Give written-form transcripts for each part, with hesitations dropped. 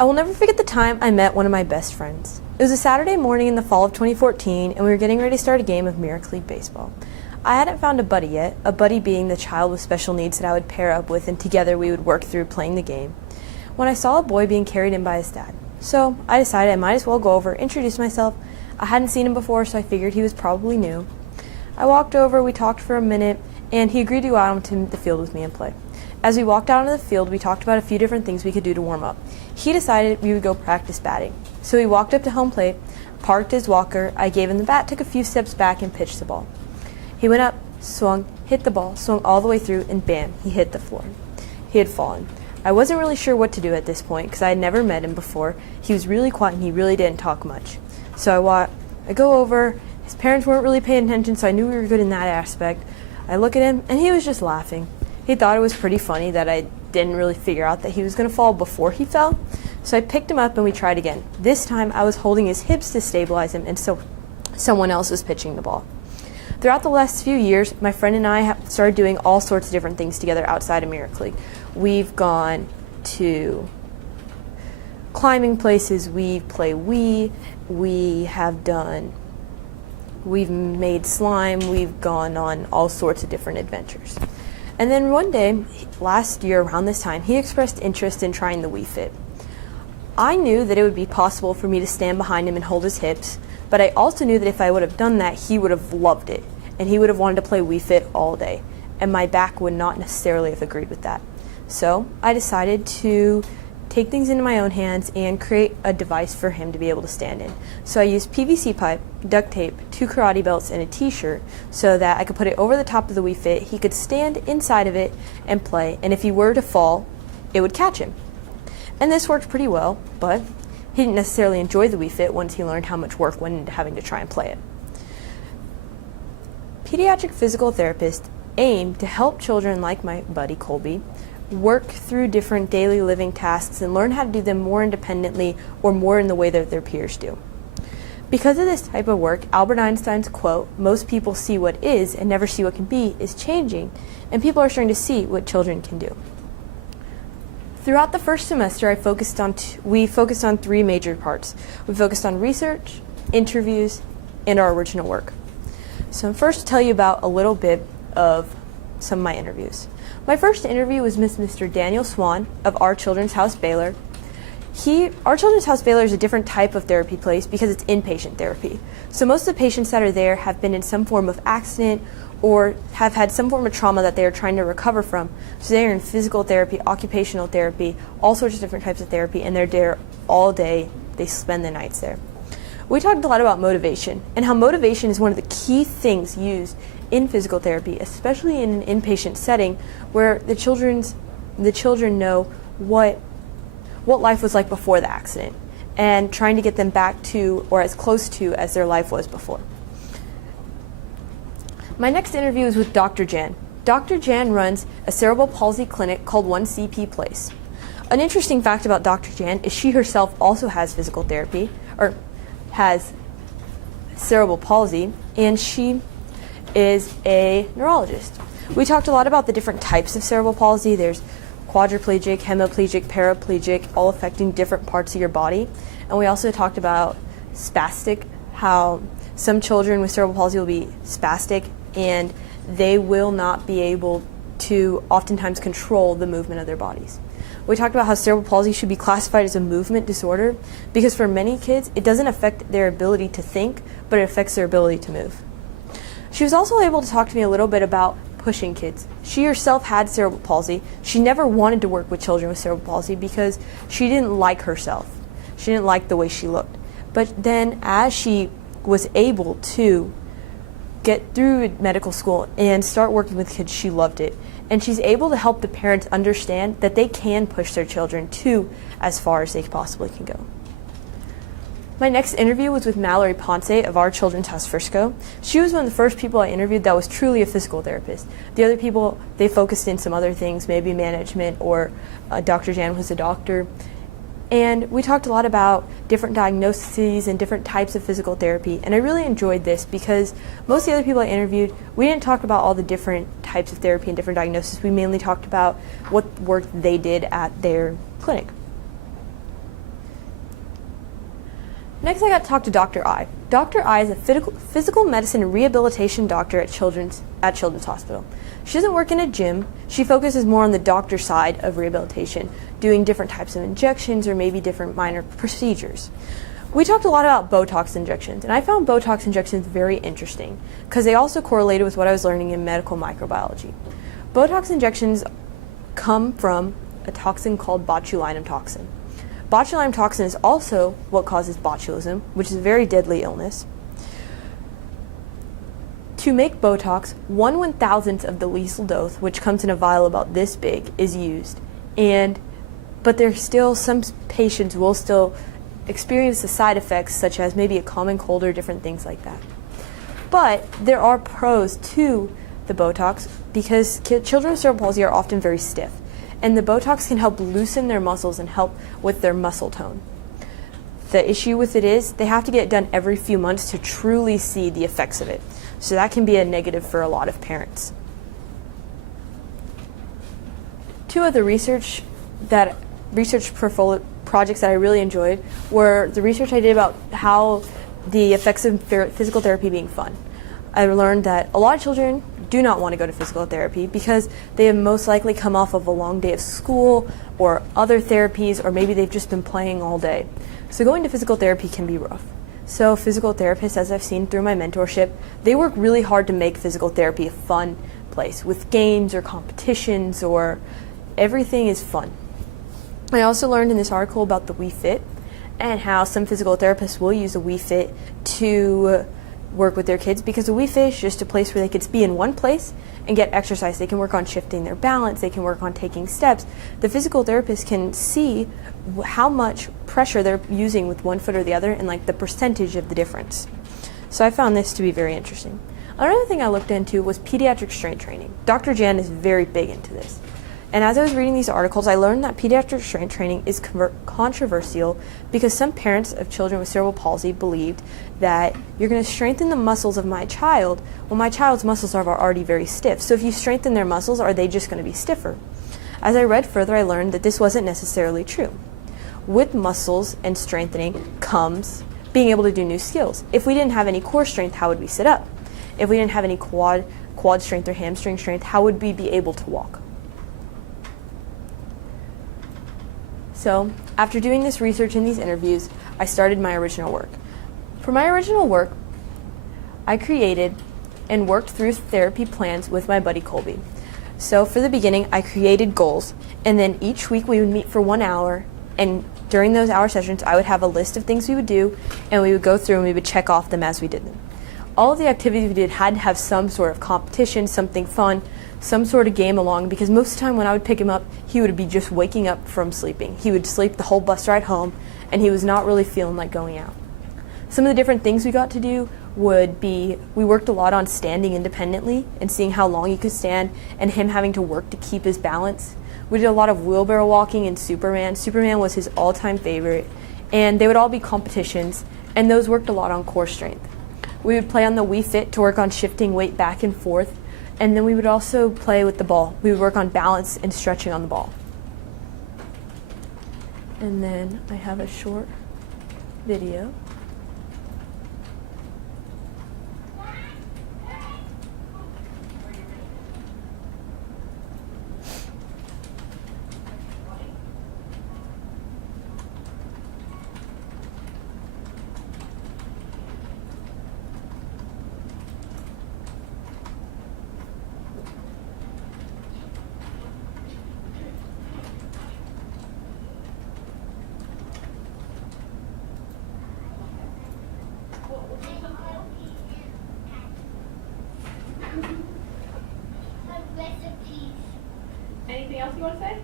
I will never forget the time I met one of my best friends. It was a Saturday morning in the fall of 2014, and we were getting ready to start a game of Miracle League Baseball. I hadn't found a buddy yet, a buddy being the child with special needs that I would pair up with, and together we would work through playing the game, when I saw a boy being carried in by his dad. So I decided I might as well go over, introduce myself. I hadn't seen him before, so I figured he was probably new. I walked over, we talked for a minute, and he agreed to go out onto the field with me and play. As we walked out onto the field, we talked about a few different things we could do to warm up. He decided we would go practice batting. So he walked up to home plate, parked his walker, I gave him the bat, took a few steps back, and pitched the ball. He went up, swung, hit the ball, swung all the way through, and bam, he hit the floor. He had fallen. I wasn't really sure what to do at this point because I had never met him before. He was really quiet and he really didn't talk much. So I go over, his parents weren't really paying attention, so I knew we were good in that aspect. I look at him and he was just laughing. He thought it was pretty funny that I didn't really figure out that he was going to fall before he fell. So I picked him up and we tried again. This time I was holding his hips to stabilize him, and so someone else was pitching the ball. Throughout the last few years, my friend and I have started doing all sorts of different things together outside of Miracle League. We've gone to climbing places, we play Wii, we've made slime, we've gone on all sorts of different adventures. And then one day, last year around this time, he expressed interest in trying the Wii Fit. I knew that it would be possible for me to stand behind him and hold his hips, but I also knew that if I would have done that, he would have loved it, and he would have wanted to play Wii Fit all day, and my back would not necessarily have agreed with that. So I decided to take things into my own hands and create a device for him to be able to stand in. So I used PVC pipe, duct tape, 2 karate belts, and a t-shirt so that I could put it over the top of the Wii Fit. He could stand inside of it and play, and if he were to fall, it would catch him. And this worked pretty well, but he didn't necessarily enjoy the Wii Fit once he learned how much work went into having to try and play it. Pediatric physical therapists aim to help children like my buddy Colby work through different daily living tasks and learn how to do them more independently or more in the way that their peers do. Because of this type of work, Albert Einstein's quote, "Most people see what is and never see what can be," is changing, and people are starting to see what children can do. Throughout the first semester, we focused on 3 major parts. We focused on research, interviews, and our original work. So I'm first to tell you about a little bit of some of my interviews. My first interview was with Mr. Daniel Swan of Our Children's House Baylor. Our Children's House Baylor is a different type of therapy place because it's inpatient therapy. So most of the patients that are there have been in some form of accident or have had some form of trauma that they are trying to recover from. So they are in physical therapy, occupational therapy, all sorts of different types of therapy, and they're there all day. They spend the nights there. We talked a lot about motivation and how motivation is one of the key things used in physical therapy, especially in an inpatient setting where the children know what life was like before the accident and trying to get them back to or as close to as their life was before. My next interview is with Dr. Jan. Dr. Jan runs a cerebral palsy clinic called 1CP Place. An interesting fact about Dr. Jan is she herself also has physical therapy, or has cerebral palsy, and she is a neurologist. We talked a lot about the different types of cerebral palsy. There's quadriplegic, hemiplegic, paraplegic, all affecting different parts of your body. And we also talked about spastic, how some children with cerebral palsy will be spastic and they will not be able to oftentimes control the movement of their bodies. We talked about how cerebral palsy should be classified as a movement disorder because for many kids, it doesn't affect their ability to think, but it affects their ability to move. She was also able to talk to me a little bit about pushing kids. She herself had cerebral palsy. She never wanted to work with children with cerebral palsy because she didn't like herself. She didn't like the way she looked. But then as she was able to get through medical school and start working with kids, she loved it. And she's able to help the parents understand that they can push their children to as far as they possibly can go. My next interview was with Mallory Ponce of Our Children's House Frisco. She was one of the first people I interviewed that was truly a physical therapist. The other people, they focused in some other things, maybe management, or Dr. Jan was a doctor. And we talked a lot about different diagnoses and different types of physical therapy. And I really enjoyed this because most of the other people I interviewed, we didn't talk about all the different types of therapy and different diagnoses. We mainly talked about what work they did at their clinic. Next, I got to talk to Dr. I. Dr. I is a physical medicine and rehabilitation doctor at Children's Hospital. She doesn't work in a gym. She focuses more on the doctor side of rehabilitation, doing different types of injections or maybe different minor procedures. We talked a lot about Botox injections, and I found Botox injections very interesting because they also correlated with what I was learning in medical microbiology. Botox injections come from a toxin called botulinum toxin. Botulinum toxin is also what causes botulism, which is a very deadly illness. To make Botox, 1/1000th of the lethal dose, which comes in a vial about this big, is used. But there's still some patients will still experience the side effects, such as maybe a common cold or different things like that. But there are pros to the Botox because children with cerebral palsy are often very stiff, and the Botox can help loosen their muscles and help with their muscle tone. The issue with it is they have to get it done every few months to truly see the effects of it. So that can be a negative for a lot of parents. Two of the research projects that I really enjoyed were the research I did about how the effects of physical therapy being fun. I learned that a lot of children do not want to go to physical therapy because they have most likely come off of a long day of school or other therapies, or maybe they've just been playing all day. So going to physical therapy can be rough. So physical therapists, as I've seen through my mentorship, they work really hard to make physical therapy a fun place with games or competitions, or everything is fun. I also learned in this article about the Wii Fit and how some physical therapists will use a Wii Fit to work with their kids, because a Wii Fit is just a place where they could be in one place and get exercise. They can work on shifting their balance, they can work on taking steps. The physical therapist can see how much pressure they're using with one foot or the other and like the percentage of the difference. So I found this to be very interesting. Another thing I looked into was pediatric strength training. Dr. Jan is very big into this. And as I was reading these articles, I learned that pediatric strength training is controversial because some parents of children with cerebral palsy believed that you're going to strengthen the muscles of my child. Well, my child's muscles are already very stiff. So if you strengthen their muscles, are they just going to be stiffer? As I read further, I learned that this wasn't necessarily true. With muscles and strengthening comes being able to do new skills. If we didn't have any core strength, how would we sit up? If we didn't have any quad strength or hamstring strength, how would we be able to walk? So, after doing this research and these interviews, I started my original work. For my original work, I created and worked through therapy plans with my buddy Colby. So, for the beginning, I created goals, and then each week we would meet for 1 hour, and during those hour sessions, I would have a list of things we would do, and we would go through and we would check off them as we did them. All of the activities we did had to have some sort of competition, something fun, some sort of game along, because most of the time when I would pick him up, he would be just waking up from sleeping. He would sleep the whole bus ride home, and he was not really feeling like going out. Some of the different things we got to do would be, we worked a lot on standing independently and seeing how long he could stand, and him having to work to keep his balance. We did a lot of wheelbarrow walking and Superman. Superman was his all-time favorite, and they would all be competitions, and those worked a lot on core strength. We would play on the Wii Fit to work on shifting weight back and forth, and then we would also play with the ball. We would work on balance and stretching on the ball. And then I have a short video. Anything else you want to say?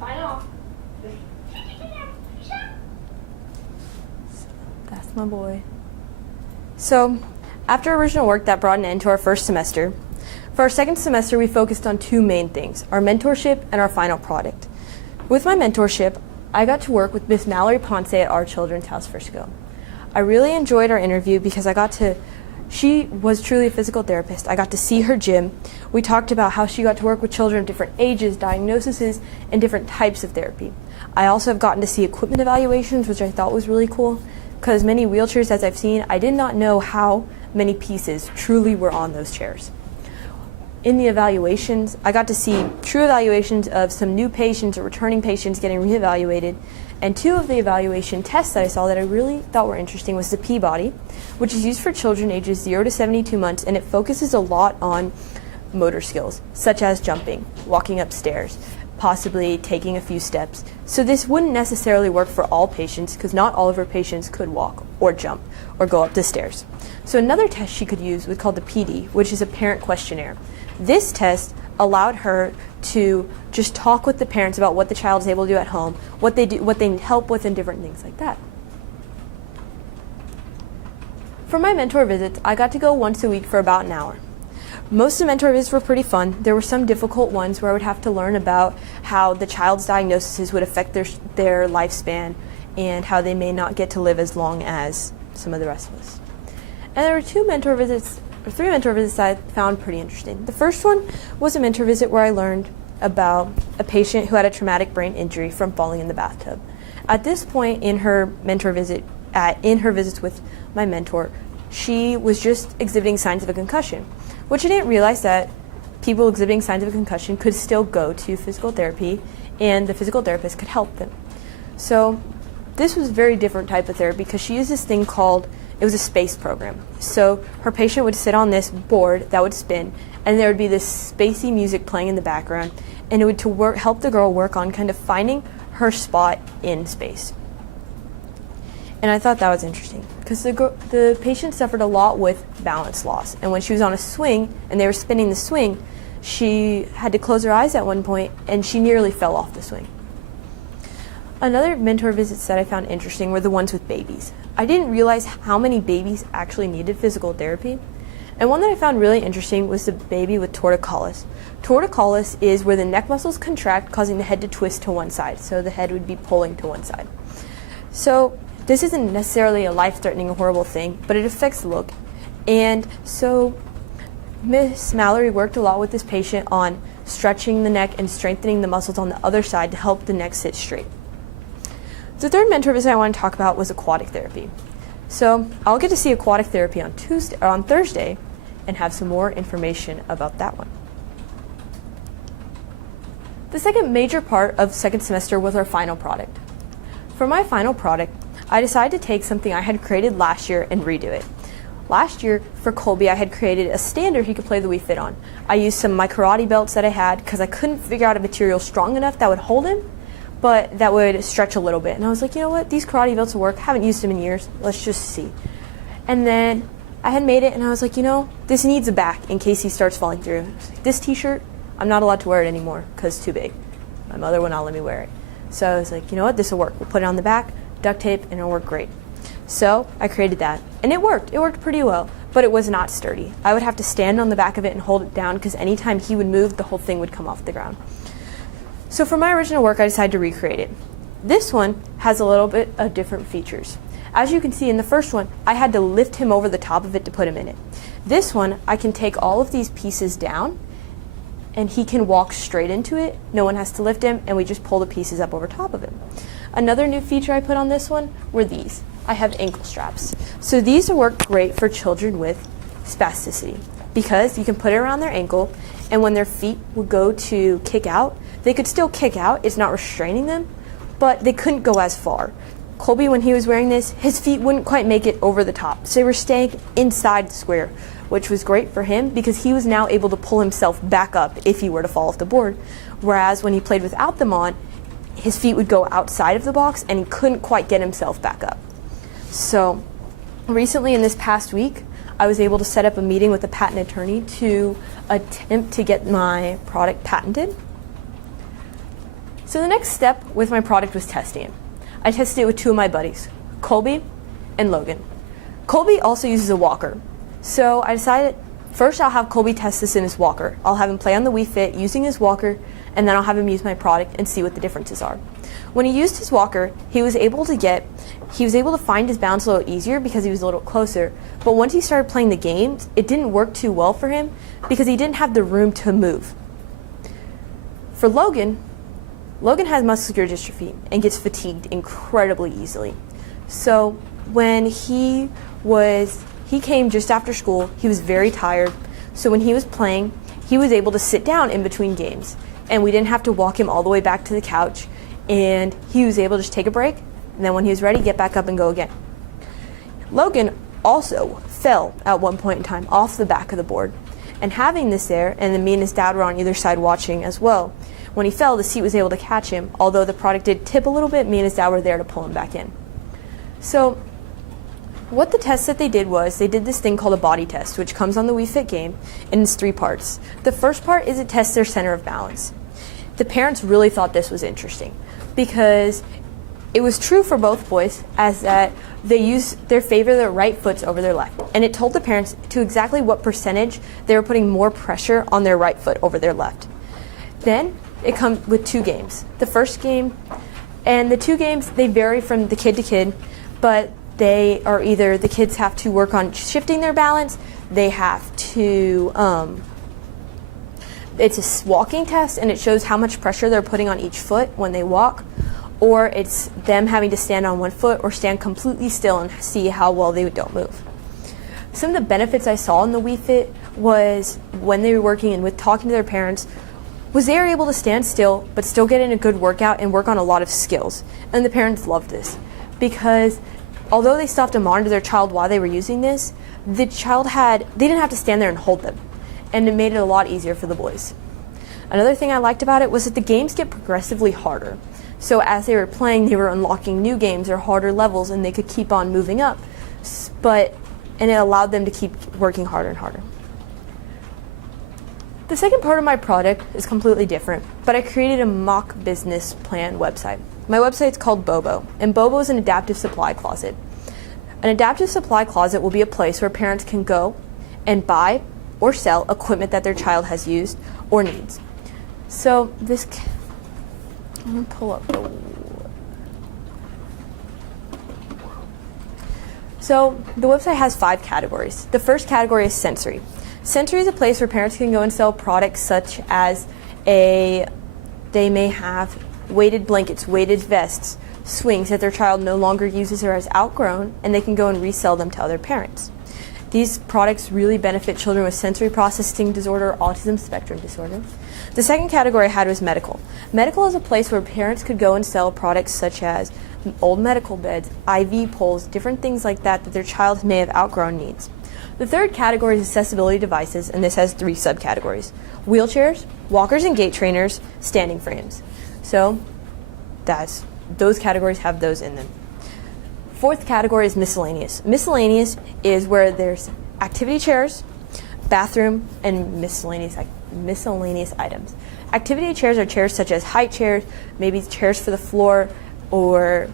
Sign off. That's my boy. So, after original work, that brought an end to our first semester. For our second semester, we focused on two main things, our mentorship and our final product. With my mentorship, I got to work with Miss Mallory Ponce at our Children's House Frisco. I really enjoyed our interview because I got to She was truly a physical therapist. I got to see her gym. We talked about how she got to work with children of different ages, diagnoses, and different types of therapy. I also have gotten to see equipment evaluations, which I thought was really cool, because many wheelchairs, as I've seen, I did not know how many pieces truly were on those chairs. In the evaluations, I got to see true evaluations of some new patients or returning patients getting reevaluated. And two of the evaluation tests that I saw that I really thought were interesting was the Peabody, which is used for children ages 0 to 72 months, and it focuses a lot on motor skills, such as jumping, walking upstairs, possibly taking a few steps. So this wouldn't necessarily work for all patients because not all of her patients could walk or jump or go up the stairs. So another test she could use was called the PD, which is a parent questionnaire. This test allowed her to just talk with the parents about what the child is able to do at home, what they do, what they need help with, and different things like that. For my mentor visits, I got to go once a week for about an hour. Most of the mentor visits were pretty fun. There were some difficult ones where I would have to learn about how the child's diagnoses would affect their lifespan and how they may not get to live as long as some of the rest of us. And there were three mentor visits that I found pretty interesting. The first one was a mentor visit where I learned about a patient who had a traumatic brain injury from falling in the bathtub. At this point in her visits with my mentor, she was just exhibiting signs of a concussion, which I didn't realize that people exhibiting signs of a concussion could still go to physical therapy and the physical therapist could help them. So this was a very different type of therapy because she used this thing called, it was a space program. So her patient would sit on this board that would spin, and there would be this spacey music playing in the background, and it would help the girl work on kind of finding her spot in space. And I thought that was interesting because the patient suffered a lot with balance loss, and when she was on a swing and they were spinning the swing, she had to close her eyes at one point and she nearly fell off the swing. Another mentor visits that I found interesting were the ones with babies. I didn't realize how many babies actually needed physical therapy. And one that I found really interesting was the baby with torticollis. Torticollis is where the neck muscles contract, causing the head to twist to one side. So the head would be pulling to one side. So this isn't necessarily a life-threatening or horrible thing, but it affects the look. And so Miss Mallory worked a lot with this patient on stretching the neck and strengthening the muscles on the other side to help the neck sit straight. The third mentor visit I want to talk about was aquatic therapy. So I'll get to see aquatic therapy on Thursday and have some more information about that one. The second major part of second semester was our final product. For my final product, I decided to take something I had created last year and redo it. Last year, for Colby, I had created a standard he could play the Wii Fit on. I used some of my karate belts that I had because I couldn't figure out a material strong enough that would hold him, but that would stretch a little bit. And I was like, you know what, these karate belts will work. Haven't used them in years. Let's just see. And then I had made it, and I was like, you know, this needs a back in case he starts falling through. Like, this t-shirt, I'm not allowed to wear it anymore because it's too big. My mother would not let me wear it. So I was like, you know what, this will work. We'll put it on the back, duct tape, and it'll work great. So I created that, and it worked. It worked pretty well, but it was not sturdy. I would have to stand on the back of it and hold it down because anytime he would move, the whole thing would come off the ground. So for my original work, I decided to recreate it. This one has a little bit of different features. As you can see in the first one, I had to lift him over the top of it to put him in it. This one, I can take all of these pieces down and he can walk straight into it. No one has to lift him, and we just pull the pieces up over top of him. Another new feature I put on this one were these. I have ankle straps. So these work great for children with spasticity because you can put it around their ankle, and when their feet would go to kick out, they could still kick out. It's not restraining them, but they couldn't go as far. Colby, when he was wearing this, his feet wouldn't quite make it over the top. So they were staying inside the square, which was great for him because he was now able to pull himself back up if he were to fall off the board. Whereas when he played without them on, his feet would go outside of the box and he couldn't quite get himself back up. So recently in this past week, I was able to set up a meeting with a patent attorney to attempt to get my product patented. So the next step with my product was testing it. I tested it with two of my buddies, Colby and Logan. Colby also uses a walker. So I decided first I'll have Colby test this in his walker. I'll have him play on the Wii Fit using his walker, and then I'll have him use my product and see what the differences are. When he used his walker, he was able to find his balance a little easier because he was a little closer, but once he started playing the games, it didn't work too well for him because he didn't have the room to move. For Logan has muscular dystrophy and gets fatigued incredibly easily. So when he came just after school, he was very tired. So when he was playing, he was able to sit down in between games, and we didn't have to walk him all the way back to the couch, and he was able to just take a break, and then when he was ready, get back up and go again. Logan also fell at one point in time off the back of the board, and having this there, and then me and his dad were on either side watching as well. When he fell, the seat was able to catch him. Although the product did tip a little bit, me and his dad were there to pull him back in. So what the test that they did was, they did this thing called a body test, which comes on the Wii Fit game, and it's 3 parts. The first part is it tests their center of balance. The parents really thought this was interesting because it was true for both boys, as that they favor their right foot over their left. And it told the parents to exactly what percentage they were putting more pressure on their right foot over their left. Then it comes with 2 games. The first game, and the 2 games, they vary from the kid to kid, but they are either the kids have to work on shifting their balance, they have to, it's a walking test and it shows how much pressure they're putting on each foot when they walk, or it's them having to stand on one foot or stand completely still and see how well they don't move. Some of the benefits I saw in the Wii Fit was when they were working and with talking to their parents, was they were able to stand still but still get in a good workout and work on a lot of skills. And the parents loved this because although they still have to monitor their child while they were using this, they didn't have to stand there and hold them, and it made it a lot easier for the boys. Another thing I liked about it was that the games get progressively harder. So as they were playing, they were unlocking new games or harder levels, and they could keep on moving up, and it allowed them to keep working harder and harder. The second part of my product is completely different, but I created a mock business plan website. My website is called Bobo, and Bobo is an adaptive supply closet. An adaptive supply closet will be a place where parents can go and buy or sell equipment that their child has used or needs. So I'm going to pull up So the website has 5 categories. The first category is sensory. Sensory is a place where parents can go and sell products such as they may have weighted blankets, weighted vests, swings that their child no longer uses or has outgrown, and they can go and resell them to other parents. These products really benefit children with sensory processing disorder, autism spectrum disorder. The second category I had was medical. Medical is a place where parents could go and sell products such as old medical beds, IV poles, different things like that their child may have outgrown needs. The third category is accessibility devices, and this has 3 subcategories: wheelchairs, walkers and gait trainers, standing frames. So those categories have those in them. Fourth category is miscellaneous. Miscellaneous is where there's activity chairs, bathroom, and miscellaneous items. Activity chairs are chairs such as height chairs, maybe chairs for the floor, or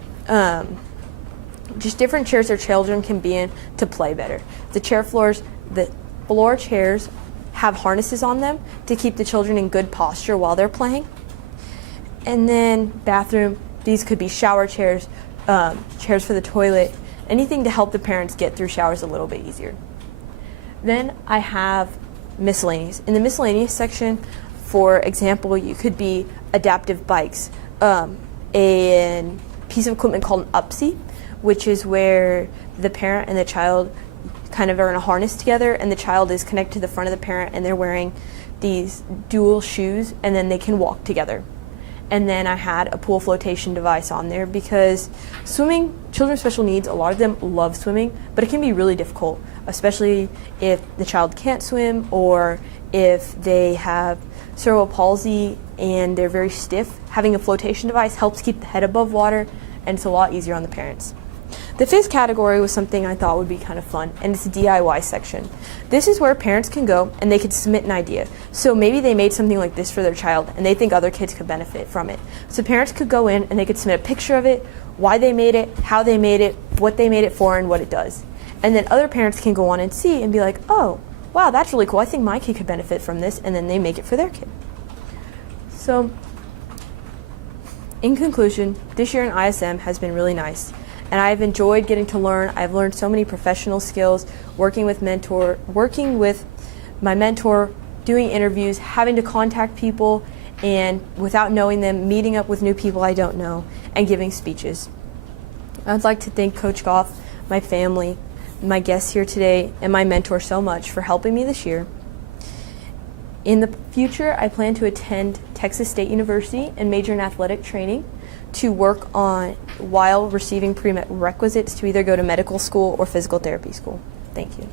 just different chairs their children can be in to play better. The floor chairs have harnesses on them to keep the children in good posture while they're playing. And then bathroom, these could be shower chairs, chairs for the toilet, anything to help the parents get through showers a little bit easier. Then I have miscellaneous. In the miscellaneous section, for example, you could be adaptive bikes, a piece of equipment called an UPSI, which is where the parent and the child kind of are in a harness together, and the child is connected to the front of the parent, and they're wearing these dual shoes, and then they can walk together. And then I had a pool flotation device on there because swimming, children with special needs, a lot of them love swimming, but it can be really difficult, especially if the child can't swim or if they have cerebral palsy and they're very stiff. Having a flotation device helps keep the head above water, and it's a lot easier on the parents. The 5th category was something I thought would be kind of fun, and it's the DIY section. This is where parents can go and they could submit an idea. So maybe they made something like this for their child and they think other kids could benefit from it. So parents could go in and they could submit a picture of it, why they made it, how they made it, what they made it for, and what it does. And then other parents can go on and see and be like, oh, wow, that's really cool. I think my kid could benefit from this, and then they make it for their kid. So So, in conclusion, this year in ISM has been really nice, and I've enjoyed getting to learn. I've learned so many professional skills, working with my mentor, doing interviews, having to contact people, and without knowing them, meeting up with new people I don't know, and giving speeches. I'd like to thank Coach Goff, my family, my guests here today, and my mentor so much for helping me this year. In the future, I plan to attend Texas State University and major in athletic training to work on while receiving prerequisites to either go to medical school or physical therapy school. Thank you.